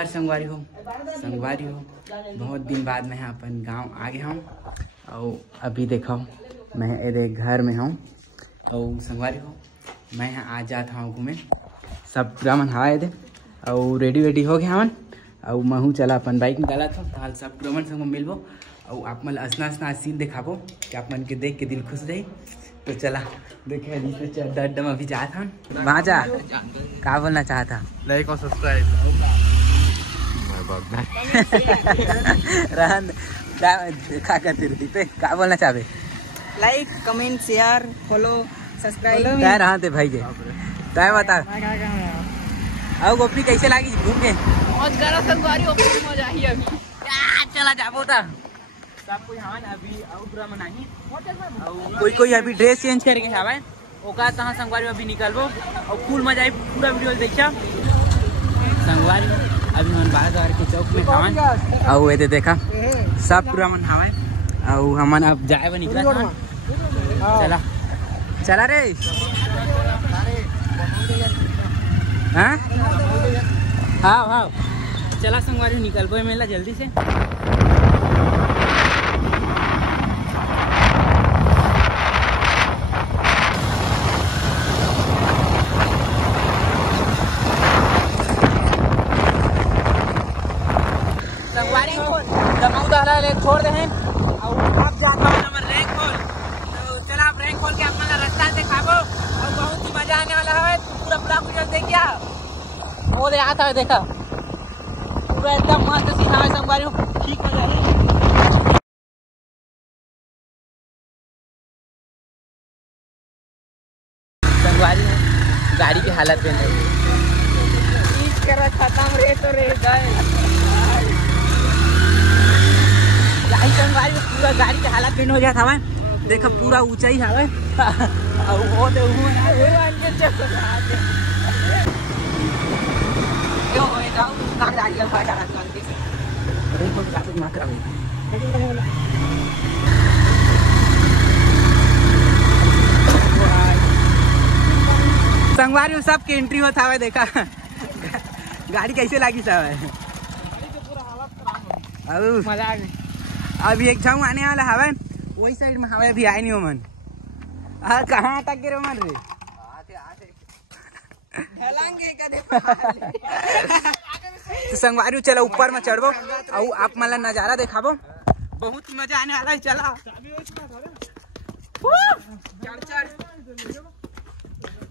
जोहार संगवारी हो बहुत दिन बाद मैं अपन गांव आ गया हूँ। और अभी देखो मैं ये घर में हूँ। और संगवारी हो मैं यहाँ आज जाता हूँ घूमे। सब पूरा मन हवा दे और रेडी हो गया हन। और मैं हूँ चला अपन बाइक निकाला था ताल सब पूरा मन संग मिलबो। और आप मन असना सीन दिखाबो कि आप मन के देख के दिल खुश रही। तो चला देखे अड्डा में अभी जाता हूँ। वहाँ जा क्या बोलना चाहता? लाइक और सब्सक्राइब। क्या करते दीपे क्या बोलना चाहे? Like comment share follow subscribe तय रहा थे भाई के तय बता। और गोपी कैसे लगी घूम के? मजा ही अभी चला जाबो था सब कोई हवन अभी और पूरा मनाही। कोई अभी ड्रेस चेंज करके हवा ओका तहाँ संगवारी अभी निकलबो और फुल मजा आई। पूरा वीडियो देखा संगवारी अभी हम 12 के चौक में हवन। और ये देखा सब पूरा मन हवा और हमन अब जाए निकला। चला चला रे हाँ हाँ हाँ चला संगवारी निकलबो मेला जल्दी से। छोड़ दे हैं और आप जाता है नंबर रैंक खोल। तो चला आप रैंक खोल के अपना रास्ता दिखाबो और बहुत ही मजा आने वाला है। तो पूरा वीडियो देखिए। वो दे आता है देखा पूरा एकदम मस्त सीन है संगवारी ठीक मजा है। संगवारी गाड़ी की हालत में खत्म रे तो रे गए संगवारी में पूरा गाड़ी के हालत पिंड हो गया था। देखो पूरा ऊंचाई है और वो तो संगवारी सबके एंट्री होता है। देखा गाड़ी कैसे लगी सब मजा आ गई। अभी एक छाऊ आने वाला हवा वही साइड में हवा अभी आए नहीं हो मन। कहाँ अटक गिरे मन रे? तो संगवारी चलो ऊपर में चढ़बो और आप मतलब नजारा दिखाबो बहुत मजा आने वाला है। चला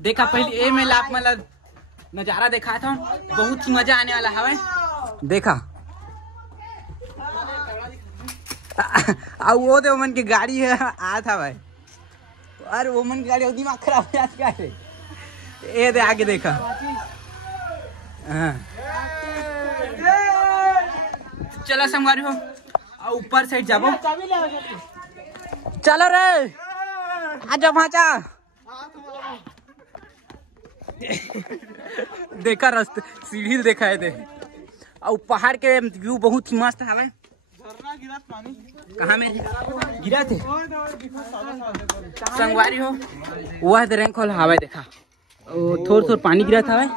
देखा पहले ए में आप मतलब नजारा देखा था बहुत ही मजा आने वाला हवा देखा। और वो तो मन की गाड़ी है आ था भाई अरे वो मन की गाड़ी दिमाग खराब हो जाती है। ये दे आगे देखा चला संगवारी हो और ऊपर साइड जाबो। चलो रे आजा भाचा देखा रास्ते सीढ़ी देखा है दे और पहाड़ के व्यू बहुत ही मस्त है। कहाँ में गिरा थे संगवारी हो वह रैंक हॉल हवा देखा थोड़ा पानी गिरा था भाई।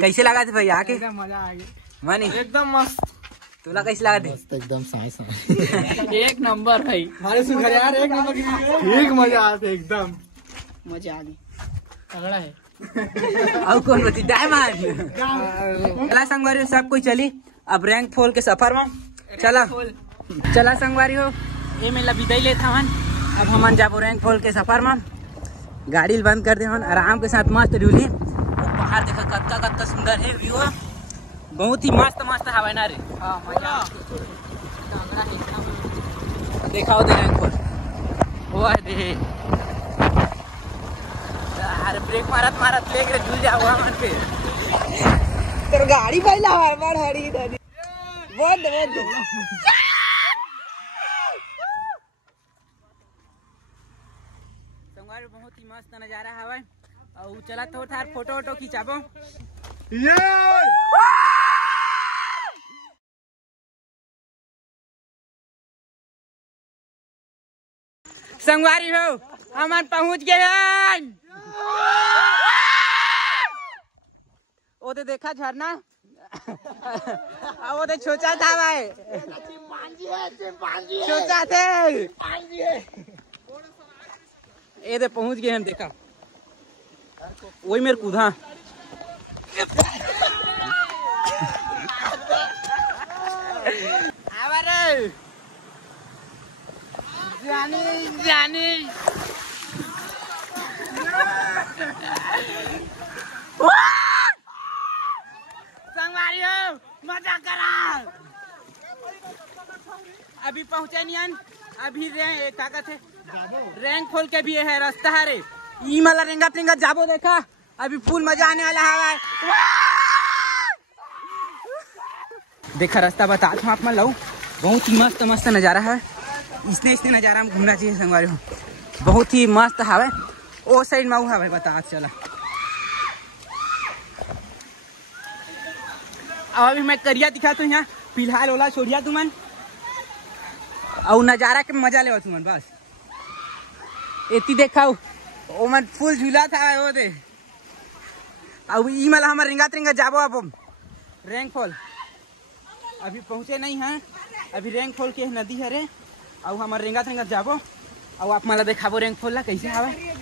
कैसे लगा थे भाई आके? मजा आ गया मानी एकदम मस्त। तुला कैसे लगा थे? मस्त एकदम साई एक नंबर भाई हमारे सुन यार एक नंबर एक मजा आते एकदम मजा आ गई तगड़ा है। और कौन होती डायमंड चला संगवारी सब कोई चली अब रैंक फॉल के सफर में चला संगवारी हो ये मेला विदाई लेता हन। अब हम जाबो रैंक फॉल के सफर में। गाड़ी बंद कर दे हन आराम के साथ मस्त डुली और पहाड़ देखो कत्ता सुंदर है व्यू बहुत ही मस्त हवा ना रे। देखा दे रैंक फॉल वो दे अरे ब्रेक मारत लेक रे झूल जाओ मन पे तेरे गाड़ी पहला हड़बड़ हड़ी धनी बोल संगवारी बहुत ही मस्त नजारा हवा और चला थोड़ा फोटो खिंचाबो। संगवारी हो हम पहुंच गए। ओ तो देखा झरना वो तो छोटा था भाई, छोटा थे। ये तो पहुंच गए हम, देखा वही मेरे कूदा। जानी जानी संगवारी हो, मजा करा। अभी पहुंचे नहीं, अभी क्या कहते रैंक खोल के भी है, रास्ता है रे। ई माला रेंगा टेंगा जाबो, देखा अभी फुल मजा आने वाला है। देखा रास्ता बता था आप लो, बहुत ही मस्त मस्त नज़ारा है। इसने नज़ारा में घूमना चाहिए संगवारी हो, बहुत ही मस्त है। ओ साइड में है भाई, बता चला। अब अभी मैं करिया दिखा तो यहाँ फिलहाल ओला छोड़िया तुमन, और नज़ारा के मजा ले तुमन बस। इतनी देखा ओ मन फुल झूला था वो दे। अब ई माला हमारे रिंगा जाबो। अब रैंक फॉल अभी पहुँचे नहीं हैं, अभी रैंक फॉल के नदी है रे, और हमारे रिंगा जाबो। और आप माला देखाबो रैंक फॉल ला कैसे हवे।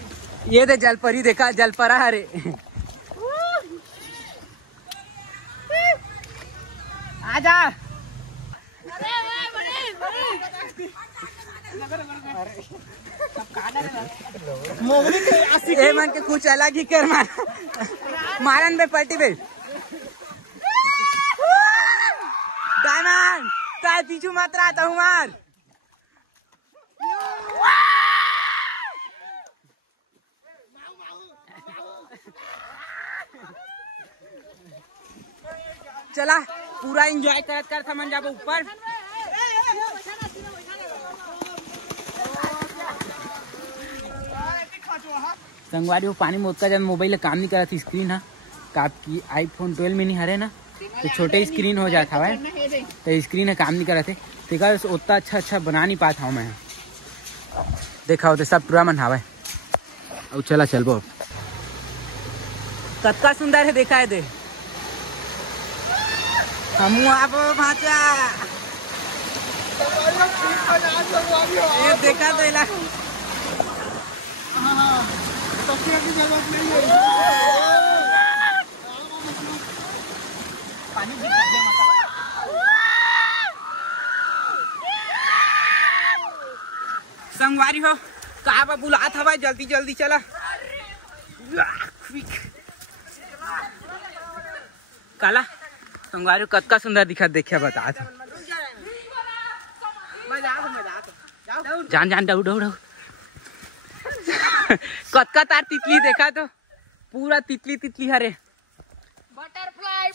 ये दे जलपरी, देखा जलपरा है रे। आजा ए मन के कुछ अलग ही कर मारन में पलटी बे। डायमंड ताय पीछू मत रहा था मार। चला पूरा एंजॉय करत मन जाबो ऊपर। संगवारी वो पानी में उतना जब मोबाइल काम नहीं करा थी, स्क्रीन है आपकी आईफोन 12 में नहीं हरे ना, तो छोटे स्क्रीन हो जाता है, तो स्क्रीन है काम नहीं करा थे, देखा उतना अच्छा बना नहीं पाता हूँ मैं। देखा हो तो सब पूरा मन हवा। और चला चलबो, कतका सुंदर है देखा है दे। हम आप भाचा ये देखा तो इला की जरूरत नहीं है। पानी संगवारी हो कहा पर बुला था भाई, जल्दी जल्दी चला। काला संगवारी कतका सुंदर दिखा, देखिए बता था। जान दौड़ कतका तार तितली देखा तो पूरा तितली हरे। बटरफ्लाई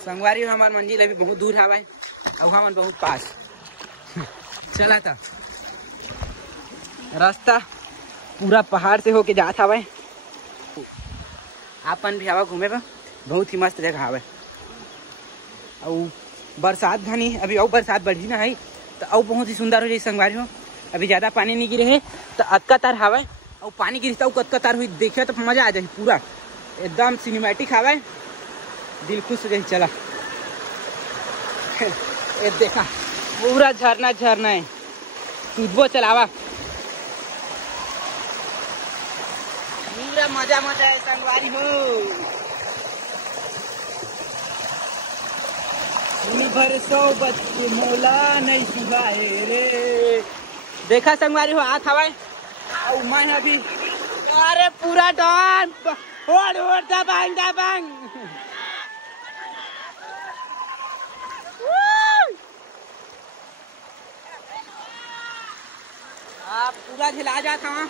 संगवारी हमार मंजिल अभी बहुत दूर है और हम बहुत पास चला था। रास्ता पूरा पहाड़ से होके जाता हवा। आपन भी हवा घूमे पर बहुत ही मस्त जगह हवा। और बरसात घनी अभी और बरसात बढ़ी ना है तो और बहुत ही सुंदर हो जाए संगवारी हो। अभी ज्यादा पानी नहीं गिरे है तो अतका तार हवा और पानी गिरता कतका तार हुई देखे तो मजा आ जाए, पूरा एकदम सिनेमैटिक हवा, दिल खुश हो जाए। चला ये देखा पूरा झरना है, सूदबो चलावा पूरा मजा है संगवारी हो। भर सौ बच्चे मोला नहीं सुधाए रे। देखा संगवारी हो आत हवा और मैं अभी अरे पूरा डॉन ओड़ दबांग आप पूरा झिला जाता हूँ।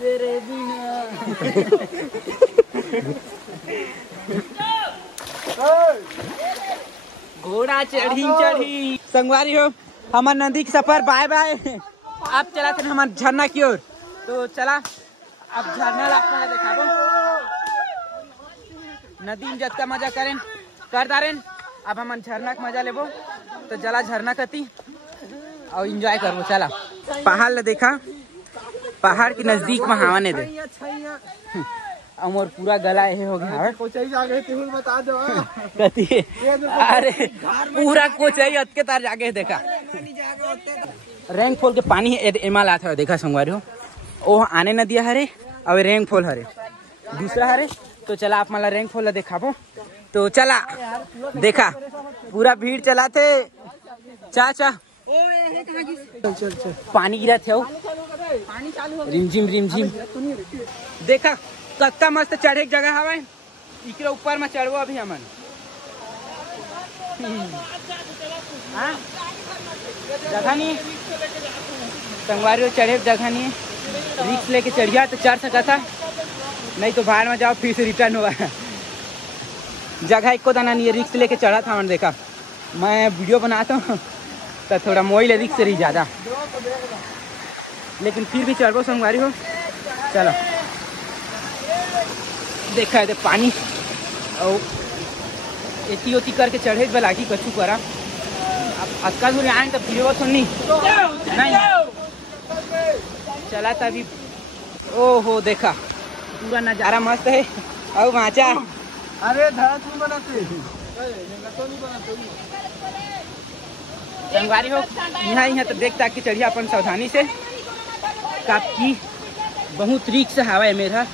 तेरे बिना घोड़ा चढ़ी संगवारी हो हमार नदी के सफर बाय बाय। अब चला थे हमारे झरना की ओर, तो चला अब झरना आपको दिखाबो। नदी में जत्ता मजा कर दारेन, अब हम झरना का मजा लेबो। तो जला झरना कती और एंजॉय करो। चला पहाड़ ला देखा, पहाड़ के नजदीक में हवा ने दे और पूरा गला ये हो गया बता दो कती। अरे पूरा कोचाई अतके तार जाके देखा रैंक फॉल के पानी एमा लाता है देखा संगवारी हो। ओ आने न दिया हरे और रैंक फॉल हरे दूसरा हरे। तो चला आप मला रैंक फॉल दिखाबो। तो चला देखा पूरा भीड़ चला थे चाचा पानी गिरा थे रिमझिम रिमझिम। देखा कत्ता मस्त चढ़े की जगह हवा इकरे ऊपर में चढ़ो अभी हमन जगह नहीं संगवारी चढ़े जगह नहीं रिक्स लेके चढ़िया तो चढ़ सका था, नहीं तो बाहर में जाओ फिर से रिटर्न हुआ। जगह एको दाना नहीं है, रिक्स लेके चढ़ा था। मैंने देखा मैं वीडियो बनाता हूँ तो थोड़ा मोबाइल रिक्स रही ज़्यादा, लेकिन फिर भी चढ़ो संगवारी हो। चलो देखा है पानी और एती ओती करके चढ़े बला की कछु करा। अब अक्का दूर आए तो फिर वो सुननी नहीं चला तभी। ओहो देखा पूरा नज़ारा मस्त है। और माचा अरे बनाते संगवारी हो यहाँ तो देखता कि चढ़िया अपन सावधानी से काफी बहुत रिक्स हवा है मेरा।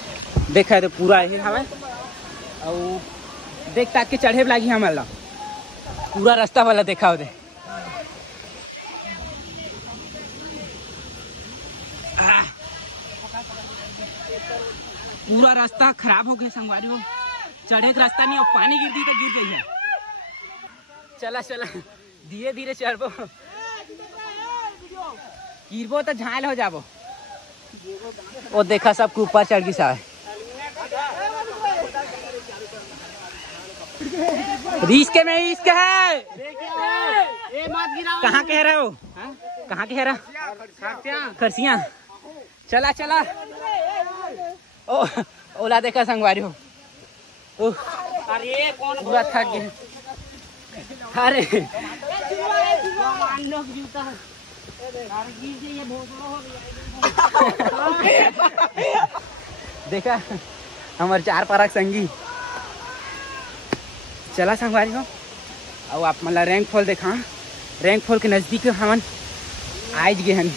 देखा है तो पूरा यही हवा और देखता कि चढ़े लगी हमारा पूरा रास्ता वाला देखा हो दे। पूरा रास्ता खराब हो गया संगवारी हो, चढ़े का रास्ता नहीं और पानी गिर दी तो गिर गई है। चला चला धीरे धीरे चढ़बो, गिरबो तो झाल हो जाबो। वो देखा सबके ऊपर चढ़ गई सा रिस्क में रिस्क है। कहाँ कह रहे हो, कहाँ कह रहा खरसिया। चला चला ओ ओला देखा संगवारी हो। अरे कौन पूरा थक गया। अरे देखा हमारे 4 पारक संगी। चला संगवारी हो अब आप मतलब रैंक फॉल देखा। रैंक फॉल के नजदीक हमन आज गए हैं,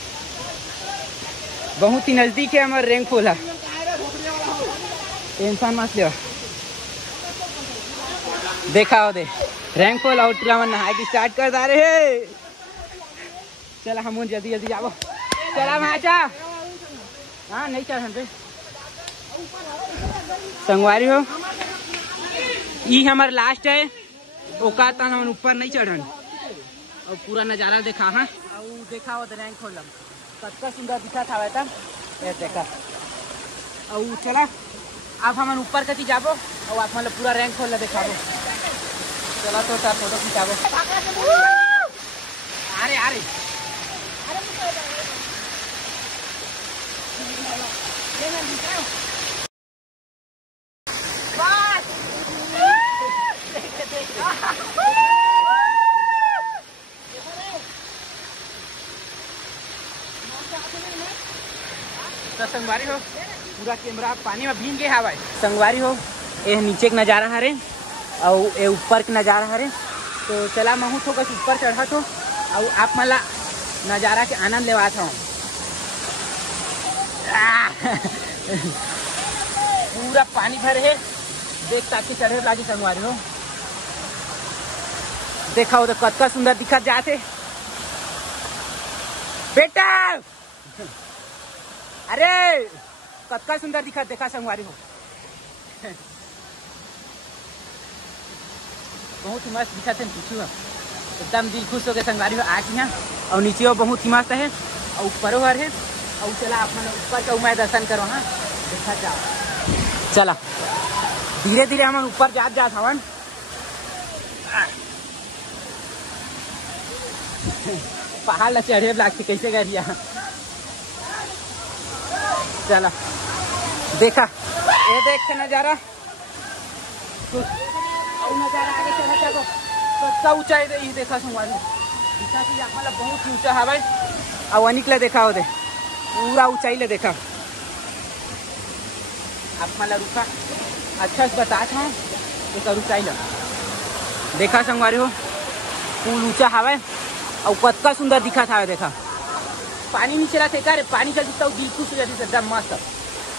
बहुत ही नजदीक है हमारे रैंक फॉल है। टेंशन मत ले देखा हो दे रैंक फॉल और पूरा मन नहाए की स्टार्ट कर दा रहे। चला हम जल्दी जल्दी जाओ। चला माचा हाँ नहीं चढ़ पे संगवारी हो ये हमारा लास्ट है। ओका तन हम ऊपर नहीं चढ़न और पूरा नज़ारा देखा। हाँ और देखा हो रैंक फॉल कतना सुंदर दिखा था वैसा ये देखा। और चला अब हम ऊपर कति जाबो और आप मतलब पूरा रैंक फॉल दिखाबो। चला तो सर फोटो खिंचाबो। अरे अरे तो संगवारी हो पूरा कैमरा पानी में भीग गया हवा। संगवारी हो ये नीचे का नज़ारा हरे और ये ऊपर का नज़ारा हरे। तो चला महू तो बस ऊपर चढ़ा तो और आप मला नज़ारा के आनंद लेवा था। पूरा पानी भरे है देख ताकि चढ़े लागी संगवारी हो। देखा हो तो कतका सुंदर दिखा जाते बेटा। अरे कतका सुंदर दिखा देखा संगवारी हो। बहुत ही मस्त दिखा थे पूछू एकदम दिल खुश हो गए संगवारी हो आज यहाँ। और नीचे बहुत ही मस्त है और ऊपर है और चला आप ऊपर का मैं दर्शन करो। हाँ देखा जाओ चला धीरे धीरे हम ऊपर जात हवन। पहाड़ ला चढ़े लागते कैसे गरिया। चला देखा ये देख के नजारा और नजारा आगे चला चलो कत्ता ऊंचाई देखा संगवारी दिखा कि आम्हाला बहुत ऊंचा हवा और अनिकला देखा होते पूरा ऊंचाई देखा आम्हाला रुका अच्छा से बताता हूँ एक ऊंचाई देखा संगवारी हो पुल ऊंचा हवा और कतका सुंदर दिखा था देखा पानी नीचे रहा थे पानी चल दिखता दिल खुश हो जाती एकदम मस्त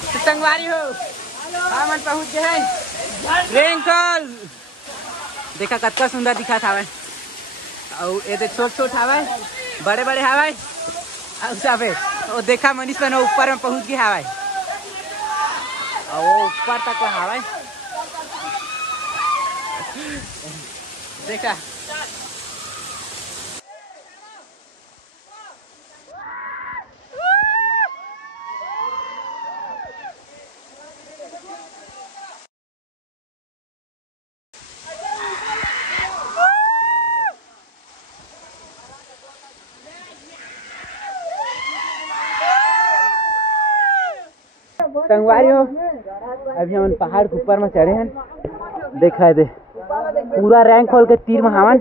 तो संगवारी हो हम पहुँच गए हैं रेंकल देखा कतका सुंदर दिखा था और ये छोट छोट हवा बड़े बड़े हवा और देखा मनीष मैंने ऊपर में पहुँच गया हवा और वो ऊपर तक हवा देखा संगवारी हो अभी हम पहाड़ के ऊपर में चढ़े हैं देखा है दे पूरा रैंक खोल के तीर में हवन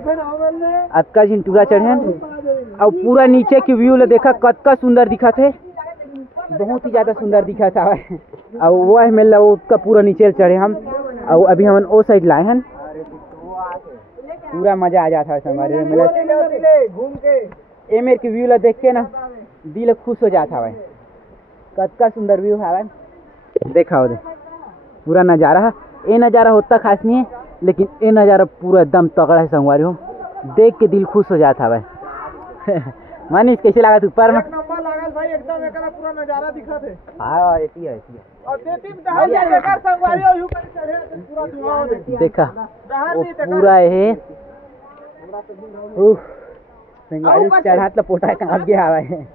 अतका झिंटूरा चढ़े हैं और पूरा नीचे की व्यू ले देखा कतका सुंदर दिखा थे बहुत ही ज्यादा सुंदर दिखा था और वो है मेला उसका पूरा नीचे चढ़े हम और अभी हम वो साइड लाए हैं पूरा मजा आ जाता है संगवारी मेला घूम के ये मेरे की व्यू ला देख के ना दिल खुश हो जाता है कतका सुंदर व्यू है देखा हो दे पूरा नज़ारा है ये नज़ारा होता खास नहीं है लेकिन ये नज़ारा पूरा एकदम तगड़ा है संगवारी हो देख के दिल खुश हो जाता है भाई मनीष कैसे लगा ऊपर में नंबर लागल भाई एकदम एकरा पूरा नजारा दिखत है हाँ ऐसी है और देती दहल जा लेकर संगवारी हो यूं कर चढ़े पूरा धुआं हो दे देखा दहल वो नहीं देखा पूरा है संगवारी चढ़ा तो पोटा कहाँ गया है